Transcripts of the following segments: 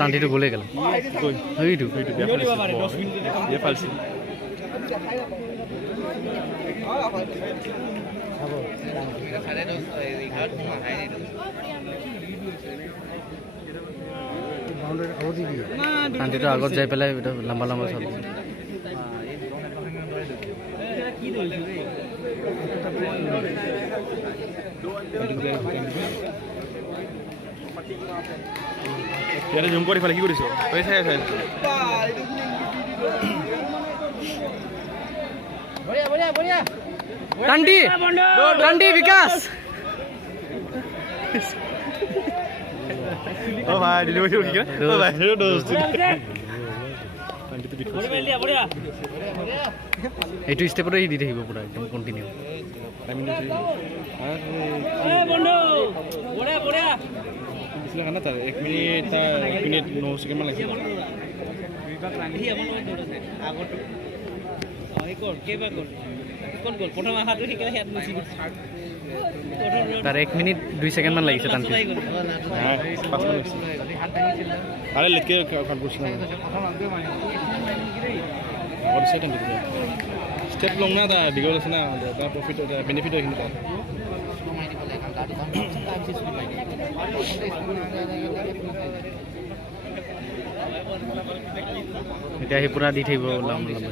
টান্টিটো গ'লে গ'ল সেইটো টান্টিটো আগত যাই পেলাই লম্বা লম্বা চাব ইয়াতে জুম কৰি ফালে কি কৰিছ তই চাই চাই টান্টি টান্টি বিকাশ ও ভাই ডেলিভাৰি কি ও ভাই দোস্ত এইটো ষ্টেপতে দি থাকিব পুৰা একদম কণ্টিনিউ খানা তাৰ 1 মিনিট 9 সেকেন্ড মান লাগিছে তাৰ 1 মিনিট 2 সেকেন্ড মান লাগিছে টান্টি আরে লিখকে কাট করছ না और सेकंड स्टेप लंग ना दा दिगल আছে না दा प्रॉफिट दा बेनिफिट হইনি তা এটা হি পুরা দি থাকিব লম লম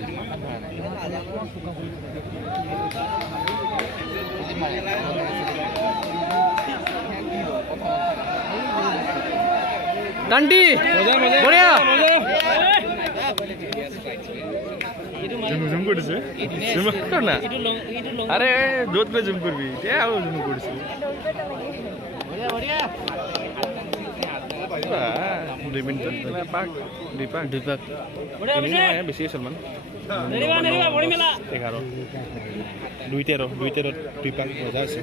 টান্টি বড়িয়া জুম কৰিছে জুম কৰ না আৰে যত কৰে জুম কৰবি তে আও জুম কৰিছে বড়িয়া বড়িয়া দুই মিনিট পাক বড়িয়া বেছি সলমান নেৰিবা বড়ি মেলা 11 2 পাক মজা আছে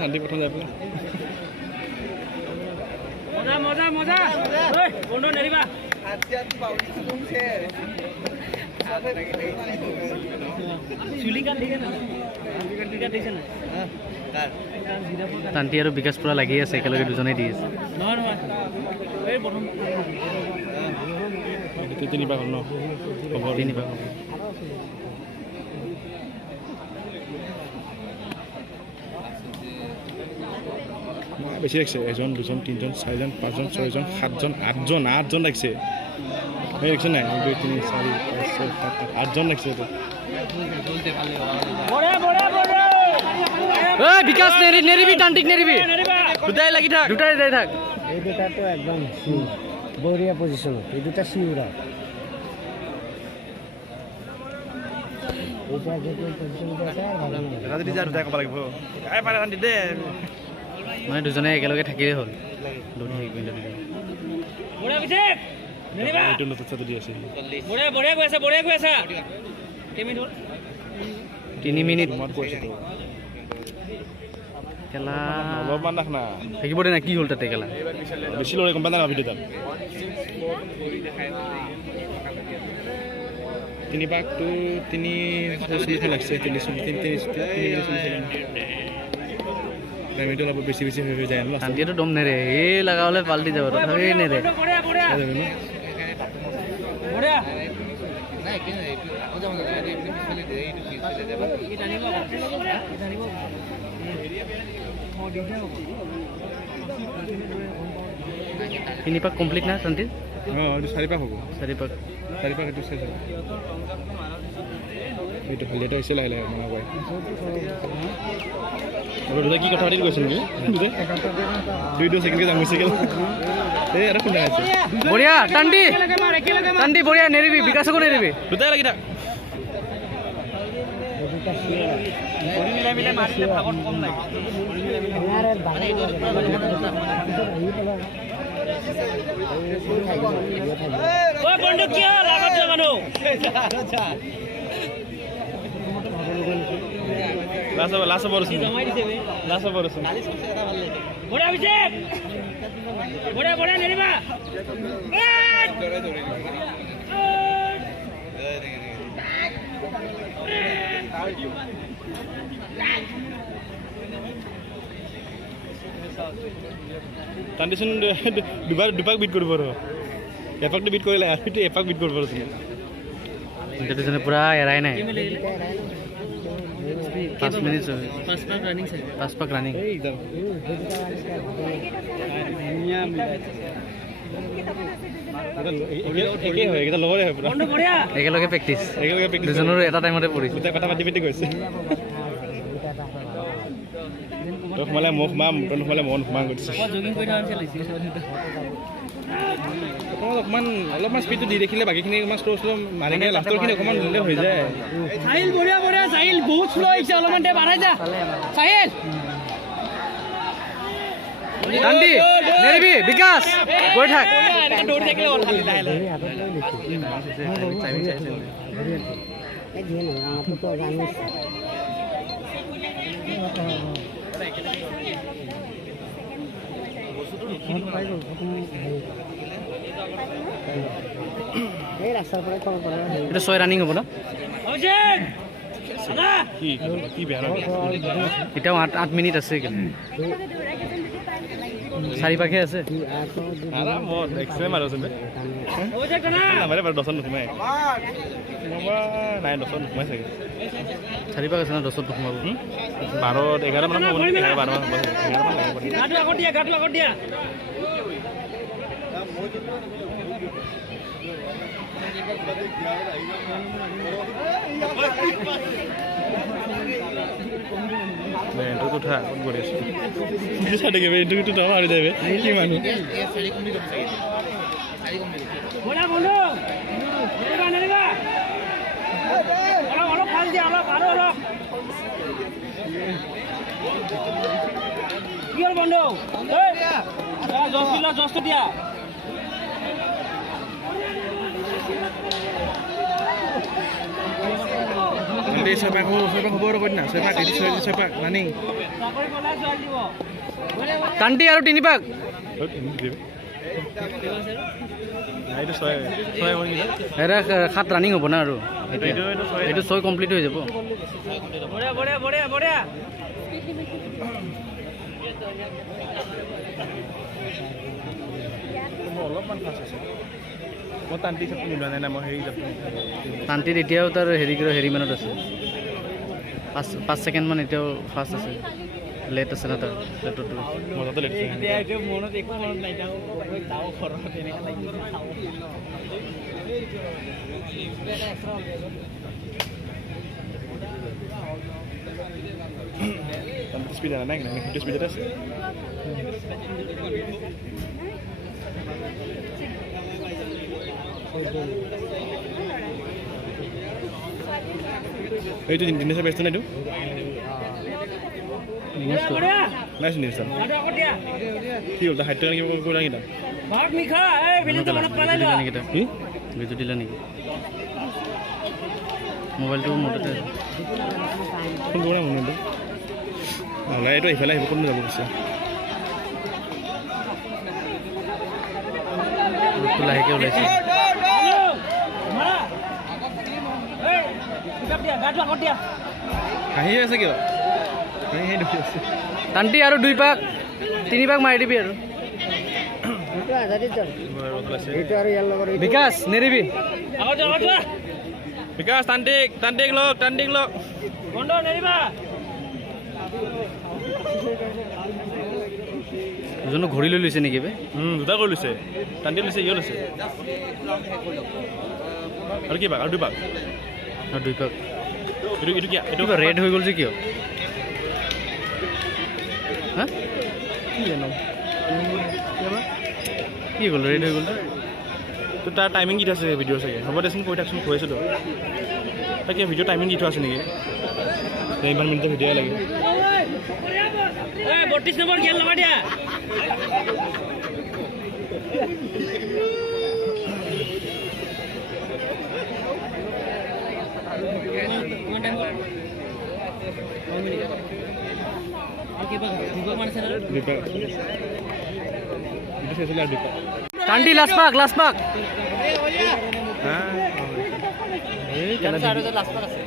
শান্তি প্ৰথম যাব মজা ওই বন্ধু নেৰিবা টান্টি আৰু বিকাশ পুৰা লাগি আছে একেলগে দুজনে দি আছে তিনিবাৰ হ'ল ন তিনিবাৰ বেছি লাগছে 1 2 3 4 5 6 7 8জন লাগছে দেখছেন না 1 2 3 4 5 6 7 8জন লাগছে তো ওই বিকাশ নেৰিবি টান্টিক নেৰিবি দুটাই লাগি থাক দুটাই যাই থাক এই দুটাটো একদম বঢ়িয়া পজিশনত এই দুটা সিউৰা এইটা যেটো পজিশনত আছে ৰাজনীতি যা দুটাই ক'ব লাগিব আই পাৰা টান্টি দে মানে দুজনে একেলগে থাকিলে হ'ল দুটা এক মিনিট বড়িয়া বিশেষ নেৰিবা এইটো নতছাটো দি আছে বড়িয়া গৈ আছে কেমিন হ'ল 3 মিনিট মাৰ কৈছে তো খেলা অলপমান দেখ না থাকিব দে না কি হ'ল তাতে খেলা বেছি লৰে গম পানা ভিডিঅ' তাত তিনি পাকটো 3 লাগছে 3 মিনিট অলপ বেছি হৈ যায় ন টান্টিটো দম নেৰে এই লগালে পাল্টি যাব তথাপি নেৰে বড়িয়া তিনি পাক কমপ্লিট না টান্টিৰ এইটো 4 পাক হ'ব 4 পাক এইটো চাই এইটো ভালে হৈছে লাহে লাহে মনা গৈ আৰু দুটা কি কথা পাতি কৈছে নেকি দুই সেকেন্ডকে যাম গৈছে এই আৰু কোন আছে বঢ়িয়া টান্টি বঢ়িয়া নেৰিবি বিকাশকো নেৰিবি দুটাই লাগি থাক মিলাই মাৰিলে ভাগত কম নাই ওই বন্ধু কিয় লাগত যা মানুহ লাছ বৰছ জমাই দিছে বে লাছ বৰছ বড়িয়া বিশেষ বড়িয়া নেৰিবা টান্ডিচোন দুপাক বিট কৰিব আৰু এপাকটো বিট কৰিলে আৰু এপাক বিট কৰিব আৰু দুজনে পুৰা এৰাই নাই 5 মিনিট 5 পাক ৰানিং একেলগে প্ৰেক্টিচ দুজনৰো এটা টাইমতে পৰিছে কথা পাতি পাতি গৈছে সোমালে মুখ মাম সোমালে মন সোমাই গৈছে অলপমান স্পীডটো দি দেখিলে বাকীখিনি অকণমান শ্ল' মাৰি কিনে লাষ্টৰখিনি অকণমান দিলে হৈ যায় চাহিল বঢ়িয়া বঢ়িয়া চাহিল বহুত শ্ল' আহিছে অলপমান দে বাঢ়াই যা চাহিল টান্ডি নেৰিবি বিকাশ গৈ থাক দৌৰি থাকিলে হ'ল খালি লাহে লাহে এই ৰাস্তাৰ পৰা কল কৰা এটা 6 ৰানিং হ'ব ন কি বেয়া এতিয়াও 8 মিনিট আছে কিন্তু 4 পাকহে আছে আৰামত এক্সট্ৰা মাৰিছে নামাৰে বাৰু 10 নোসোমাই নাই 10 নোসোমাই চাগে 4 পাক আছে না 10 নোসোমাব 12 11 মান হ'ব 12 মান হ'ব গাটো আগত দিয়া এণ্ট্ৰিটো উঠা ক'ত কৰি আছোঁ চাই থাকিব এণ্ট্ৰিটো তই মাৰি যাবি কি মানুহ অলপ ভাল দিয়া অলপ আৰু অলপ কি হ'ল বন্ধু জছটো দিয়া ছয়পাক হ'ব ৰ'ব না ছয়পাক ৰানিং টান্টি আৰু 3 পাক এইটো 6 এটা 7 ৰানিং হ'ব না আৰু এইটো 6 কমপ্লিট হৈ যাব বঢ়িয়া অলপমান ফাষ্ট আছে মই টান্টি চাপটো মিলোৱা নাই না মই হেৰি টান্টিত এতিয়াও তাৰ হেৰি মানত আছে 5 ছেকেণ্ড মান এতিয়াও ফাষ্ট আছে লেট আছে না তাৰ লেটটো মজাটো লেট মনত একো মনত নাই যাওঁ ঘৰত এনেকৈ লাগিব স্পীড আনা নাই সেইটো স্পীডত আছে এইটো দিনেশৰ বেষ্ট নাইতো নাইছো দিনেশৰ কি হ'ল তাৰ হাইটটো কিবা কৰিলা নেকি বিজু দিলা নেকি মোবাইলটো মোৰতে ফোন কৰা মনটো নহ'লে এইটো ইফালে আহিব কোন যাব কৈছে লাহেকৈ ওলাইছে হাঁহি আছে কিয় হাঁহি দুখি আছে টান্টি আৰু 2 পাক 3 পাক মাৰি দিবি আৰু বিকাশ নেৰিবি বিকাশ টান্টিক লওক বন্ধ নেৰিবা দুজনো ঘূৰি লৈ লৈছে নেকি বে দুটা কৰি লৈছে টান্টি লৈছে ইয়ে লৈছে আৰু কি পাক আৰু 2 পাক আৰু 2 পাক এইটো কি এইটো ৰেড হৈ গ'ল যে কিয় হা কি জানো কি হ'ল ৰেড হৈ গ'ল তো তাৰ টাইমিং কি আছে ভিডিঅ' চাগে হ'ব দেচোন কৈ থাকচোন কৈ আছোঁ তো তাকে ভিডিঅ' টাইমিং দি থোৱা আছে নেকি ইমান মিনিটৰ ভিডিঅ' লাগে 32 নম্বৰ গেল লগাই দিয়া দুটা কান্দি লাষ্ট পাক হা এই কেলা লাষ্ট পাক আছে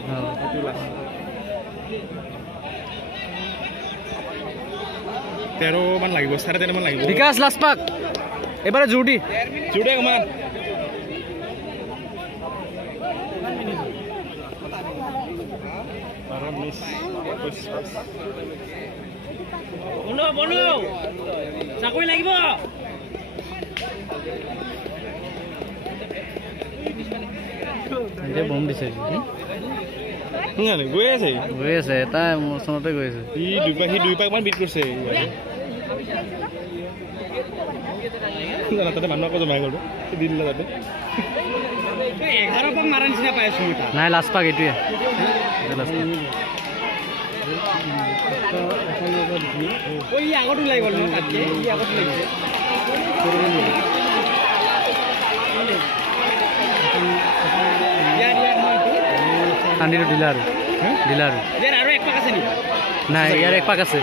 এইটো লাষ্ট 13 মান লাগিব 13.5 মান লাগিব বিকাশ লাষ্ট পাক এবারে জোর দি জুড়ে কমান বনো চাকৰি লাগিব এতিয়া বম দিছে গৈ আছে এটা মোৰ ওচৰতে গৈ আছে সি দুই পাক মান বিট কৰিছে তাতে মানুহ আকৌ জমা কৰিব দি দিলে তাতে 11 পাক মাৰা নিচিনা পাই আছো এটা নাই লাষ্ট পাক এইটোৱে ওই আগত ওলাই গ'ল ন তাতকে ই আগত লাগিছে কান্দিটো দিলা আৰু ইয়াৰ আৰু এক পাক আছে নেকি নাই ইয়াৰ এক পাক আছে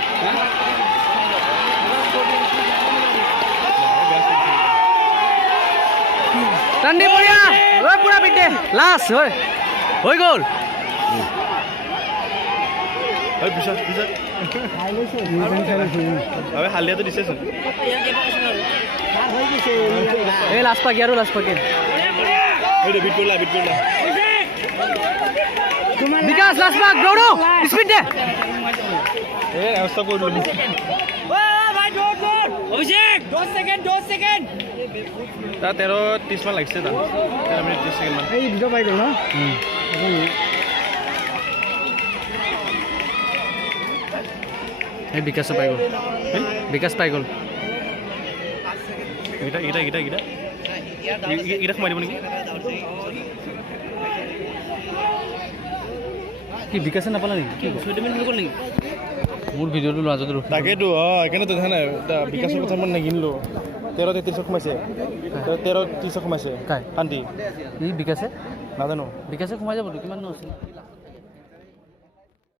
কান্দি বঢ়িয়া ঐ পুৰা পিটে লাষ্ট হৈ গ'ল পিছত হালিয়াটো দিছেচোন এই লাষ্ট পাক ইয়াৰো লাষ্ট পাকে বিট কৰিলা বিকাশ লাষ্ট পাক দৌড় স্পিড দে এই অৱস্থা কৰি দিলো অভিষেক 10 সেকেন্ড তাৰ 13-30 মান লাগিছে তাৰ 13 মিনিট 30 সেকেন্ড মান এই দুটো পাই গ'ল ন এই বিকাশ পাই গ'ল এইটা সোমাই দিব নেকি কি বিকাশে নাপালা নেকি কি মোৰ ভিডিঅ'টো লোৱা যদি তাকেতো সেইকাৰণে দেখা নাই বিকাশৰ কথা মই নাগিনিলো 13-33 সোমাইছে 13-30 সোমাইছে কাই শান্তি এই বিকাশে নাজানো সোমাই যাবতো কিমান আছিল